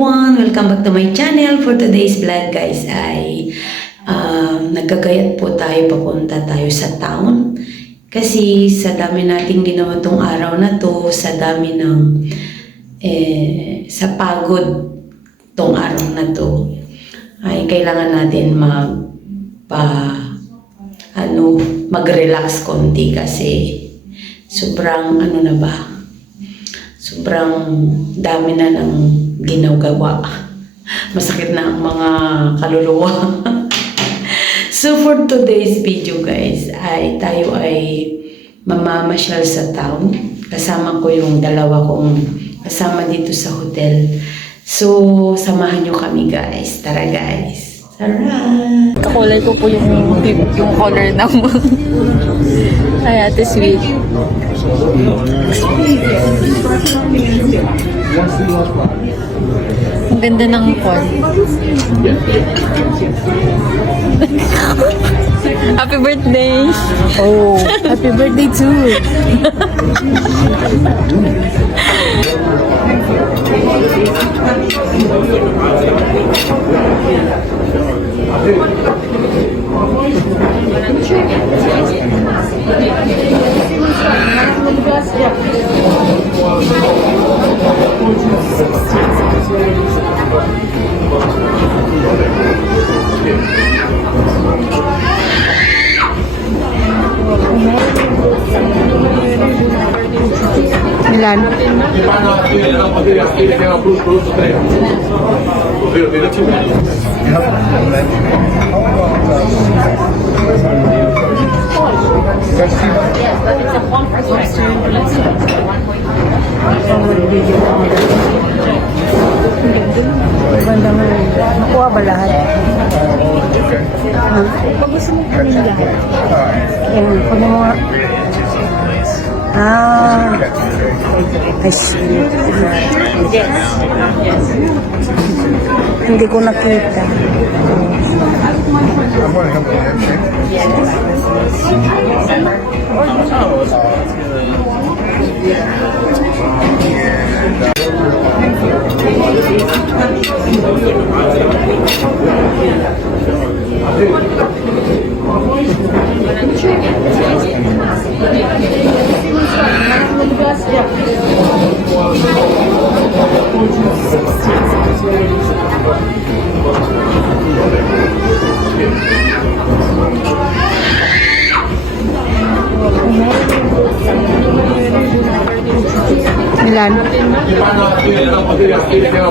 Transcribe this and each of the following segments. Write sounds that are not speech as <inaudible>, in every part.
everyone! Welcome back to my channel. For today's vlog guys ay um, nagkagayat po tayo papunta tayo sa town. Kasi sa dami nating ginawa tong araw na to, sa dami ng eh, sa pagod tong araw na to, ay kailangan natin mag pa ano, mag-relax konti kasi sobrang ano na ba, sobrang dami na ng ginagawa. Masakit na ang mga kaluluwa. so for today's video guys, ay tayo ay mamamasyal sa town. Kasama ko yung dalawa kong kasama dito sa hotel. So, samahan nyo kami guys. Tara guys. Tara! Kakulay ko po yung yung color ng ay ate sweet. Ang ganda ng pod. <laughs> Happy birthday! Oh, happy birthday too. <laughs> Milan Yes, but it's a one. Ganda nga. Nakuha ba lahat? Ha? Pag gusto mo paninda. Ayan, kunin mo nga. Ah. I see. Hindi ko nakita. Ilan? Yeah. you.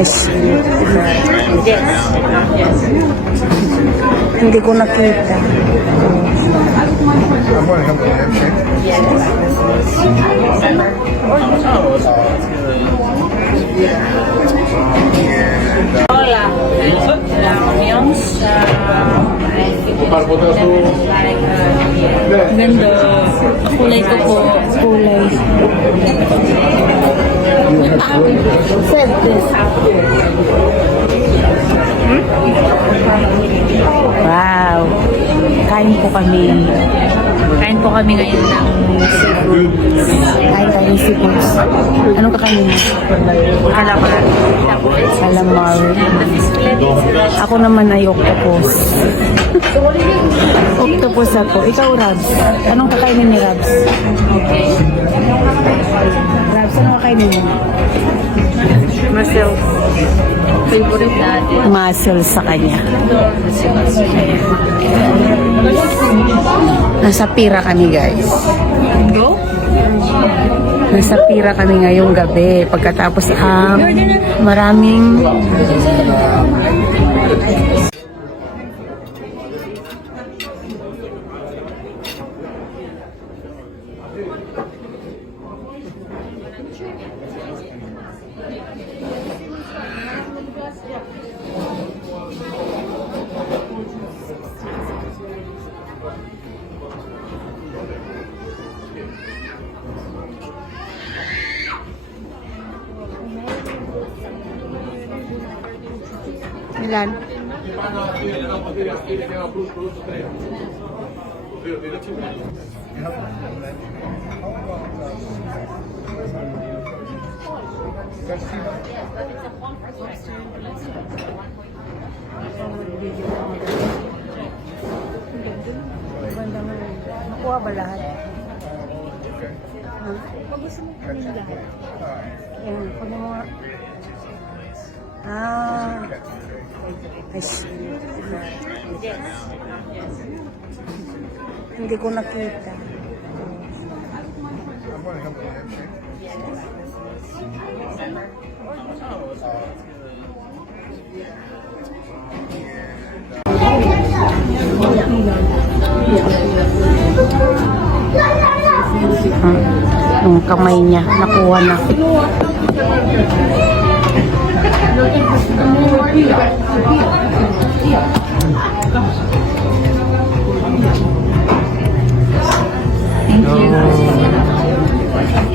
I see. Hindi ko nakita. Hola. Onions. Ganda. Kulay ko po. Kulay. Said this. Wow. Kain po kami. Kain po kami ngayon ng seafood. Kain tayo ng seafoods. Anong kakainin mo? Calamari. Calamari. Ako naman ay octopus. <laughs> octopus ako. Ikaw, Rabs. Anong kakainin ni Rabs? Okay. Anong kakainin mo? Marcel. Favorite natin. Muscle sa kanya. Nasa pira kami, guys. Go? Nasa pira kami ngayong gabi. Pagkatapos ang maraming Bilal. Maganda nga. Nakuha ba lahat? Ha? Pag gusto mo paninda. Ayan, kunin mo nga. Ah. I see. Hindi ko nakita. Hmm. Yung kamay niya, nakuha na.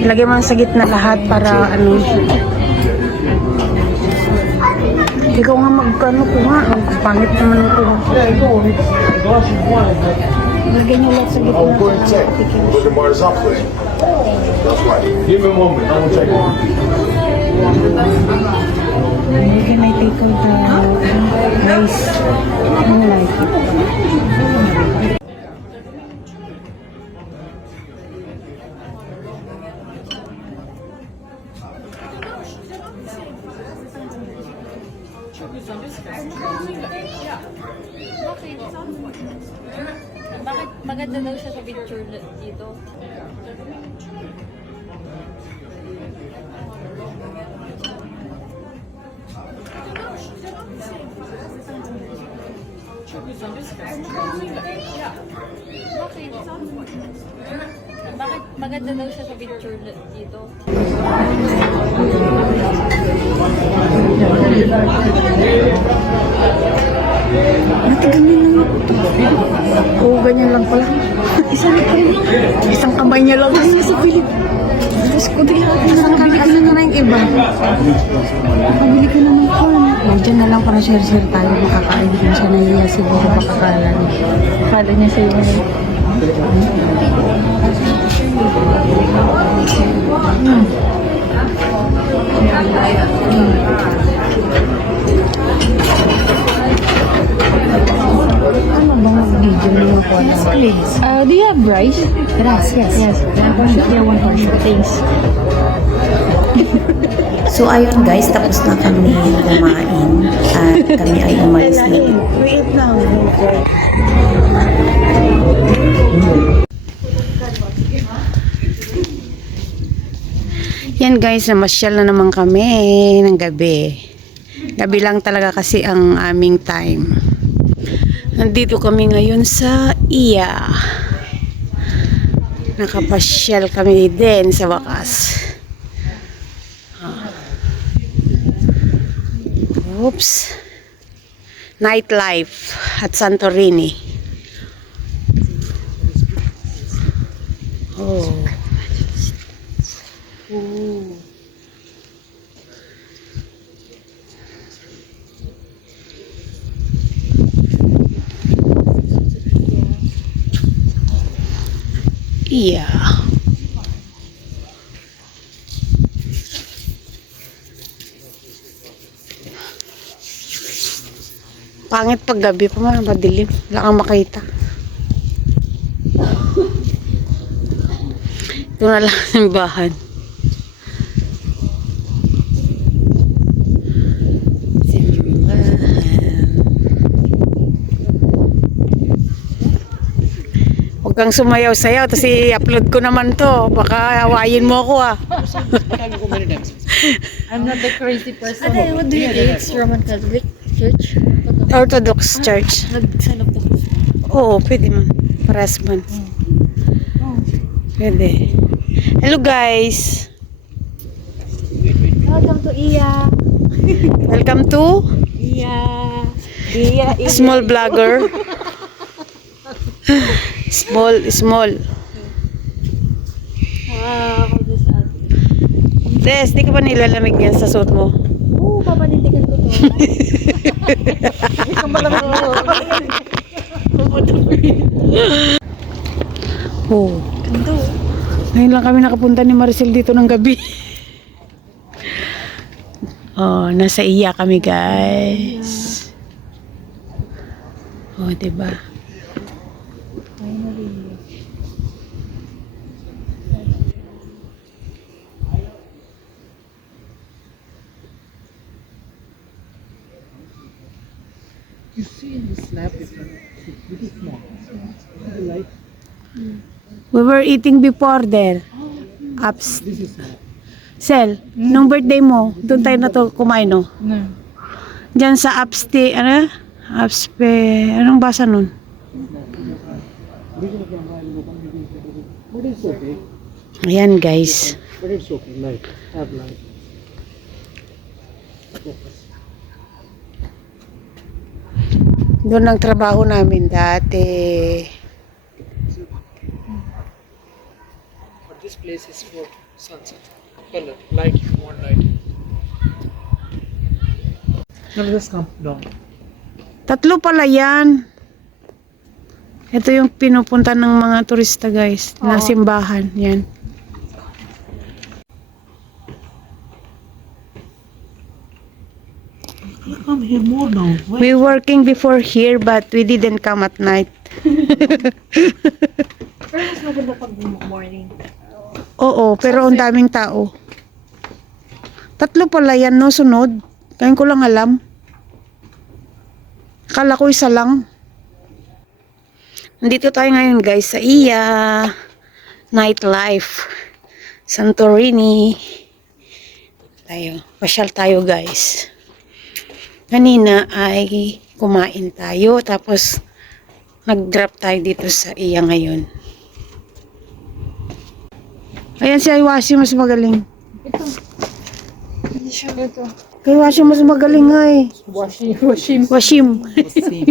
Ilagay mo sa gitna lahat para ano. Ikaw nga magkano ko nga. Ang pangit naman ko. Ilagay niyo lahat sa gitna. I'll go and check. The bar is up there. That's why. Give me a moment. I will check it. Can I take out the rice? Ang like. Bakit Bakit maganda daw siya sa picture dito? Ate, ganyan lang ako. Oo, ganyan lang pala. Isang kamay. Isang kamay niya lang. Ay, sa Pilip. Tapos ko din ako. Isang kamay ka na na yung iba. Nakabili ka na ng corn. Dyan na lang para share-share tayo. Makakain din siya na iya siguro makakala niya. Kala niya sa'yo ngayon. Ano bang video niyo po na? Please. Uh, do you have rice? Yes, yes. Yes. Yeah, one portion. Thanks. <laughs> So ayun guys, tapos na kami kumain at kami ay umalis na. Wait lang. Yan guys, namasyal na naman kami ng gabi. Gabi lang talaga kasi ang aming time. Nandito kami ngayon sa Iya. Nakapasyal kami din sa wakas. Ah. Oops. Nightlife at Santorini. Oh. Yeah. Pangit pag gabi pa man, madilim. Wala kang makita. Ito na lang <laughs> ang simbahan. Simbahan. Huwag kang sumayaw-sayaw, tapos i-upload ko naman to. Baka awayin mo ako ah. <laughs> I'm not the crazy person. Ano, what do you do? It's Roman Catholic Church? Orthodox Church. Nag-sign up ako. Oo, pwede man. Paras man. Pwede. Hello guys! Welcome to Iya. Welcome to Iya. Iya. Small Vlogger. <laughs> small, small. Ah. Des, di ka ba nilalamig yan sa suot mo? Oo, papanintigan ko to. <laughs> Ikaw malamang Oh. Ngayon lang kami nakapunta ni Maricel dito ng gabi. oh, nasa iya kami guys. Oh, 'di ba? We were eating before there. Ups. Sel, nung birthday mo, doon tayo na to kumain, no? Na. Diyan sa Upste, ano? Upspe, anong basa nun? Ayan guys. Doon ang trabaho namin dati. But this place is for sunset. Color, light, if you want light. Now just come down. Tatlo pala yan. Ito yung pinupunta ng mga turista guys, na simbahan. Yan. Come here more now. We working before here but we didn't come at night. <laughs> Pero mas maganda pag morning. Oo, pero ang daming tao. Tatlo pala yan, no? Sunod. Ngayon ko lang alam. Akala ko isa lang. Nandito tayo ngayon guys sa Iya Nightlife Santorini. Tayo. Pasyal tayo guys. Kanina ay kumain tayo tapos nag-drop tayo dito sa Iya ngayon. Ayan si Iwashi mas magaling. Hindi siya ito. Kay Washi mas magaling nga eh. Washing, washing. Washim. Washing.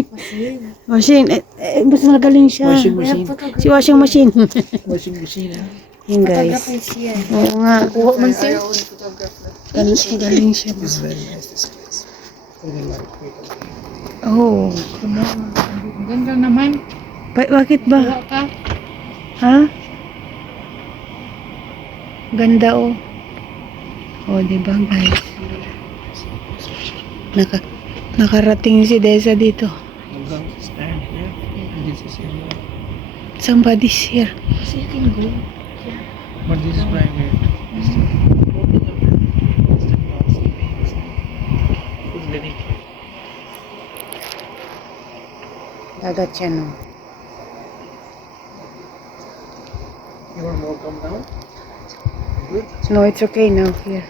Washing. Eh, eh, mas magaling siya. Washing machine. Si washing machine. Washing <laughs> machine. Yun guys. siya. Oo nga. Kuha man siya. Galing, galing siya. It's very nice this place. Oh. Ganda naman. Ba- bakit ba? Ha? Ganda oh. Oh, di ba guys? Naka, nakarating si Desa dito. Somebody's here. Kasi you can go. But this is private. It's the it's the class things. It's very cute. Dagat siya no. You want more come down? Good. No, it's okay now here.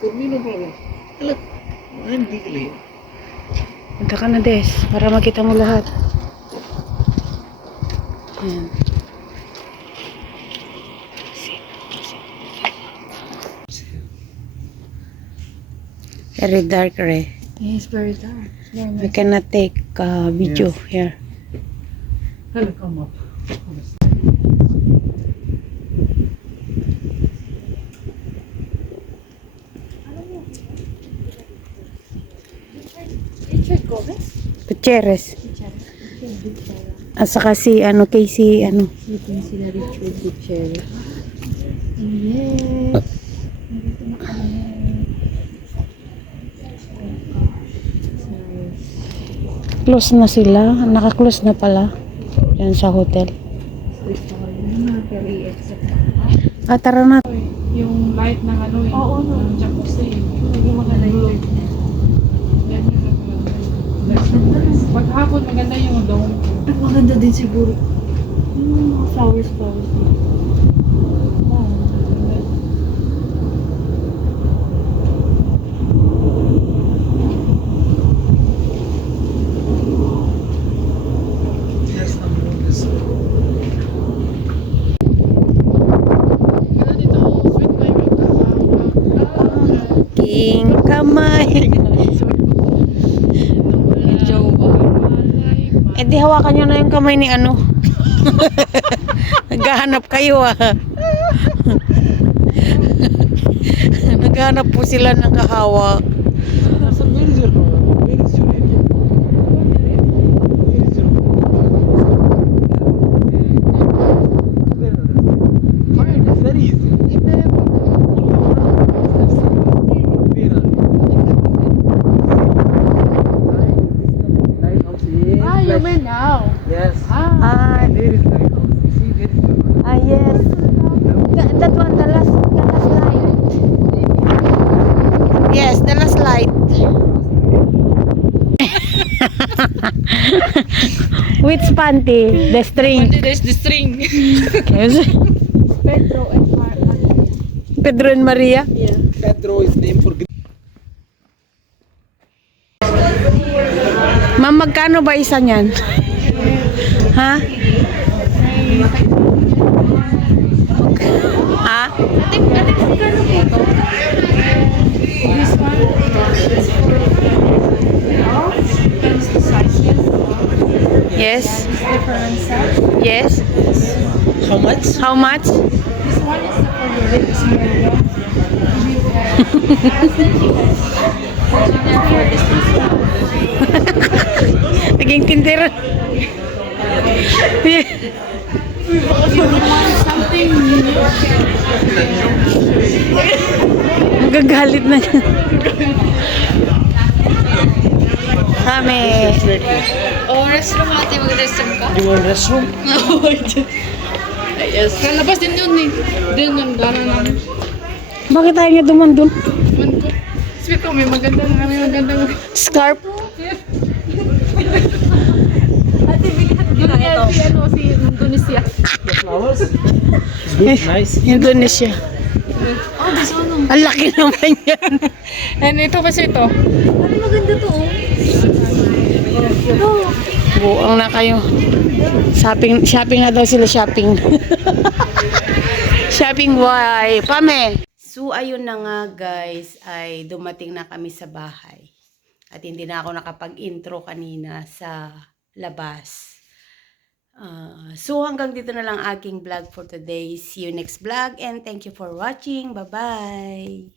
For me, no problem. Look, I'm giggling. Punta ka na, Des, para makita mo lahat. Ayan. Very dark, Ray. Yeah, it's very dark. Very We cannot take uh, video here. Hello, come up. Richard Gomez? Gutierrez. At saka si, ano, Casey, ano. Meeting sila Richard Gutierrez. Yes. Close na sila. Naka-close na pala. Yan sa hotel. Ah, tara na. Yung light ng ano eh. Oo, no. Ng jacuzzi. Naging mga light Yan yung nagmamahal. Pag hapon maganda yung dome. Ang maganda din siguro. Yung mga flowers, flowers. Oo, maganda. Yes, the moon is Ganda dito. Sweet na yung King kamay. Eh di hawakan nyo na yung kamay ni ano. <laughs> Naghahanap kayo ah. <laughs> Naghanap po sila ng kahawak. So where is your where is your area? Where is your Where is it? Very easy. Where are you? Lighthouse is Ah, you like- went now. Yes. Ah, There is lighthouse. You see, there is your ah yes. That, that one, the last, the last light. Yes, the last light. Which panty? The string. There's the string. Pedro and Mark. Pedro and Maria. Pedro is name for Ma'am, magkano ba isa niyan? ha? Ha? This one Yes. It's different size. Yes. How much? How much? This one is for the lips. Naging tindera. Something Magagalit na. Kami. Oh, restroom ate, mag-restroom ka? You want restroom? Yes. Lalabas din yun eh. Din yun, gano'n namin. Bakit tayo nga duman dun? Man ko. Sweet ko, may maganda na kami, maganda na. Scarf? Doon nga si, ano, si Indonesia. The flowers? It's good, nice. Indonesia. Oh, this one. Ang laki naman yan. And ito kasi ito. Buang na kayo. Shopping, shopping na daw sila shopping. <laughs> shopping why? Pame. So ayun na nga guys, ay dumating na kami sa bahay. At hindi na ako nakapag-intro kanina sa labas. Ah, so hanggang dito na lang aking vlog for today. See you next vlog and thank you for watching. Bye-bye!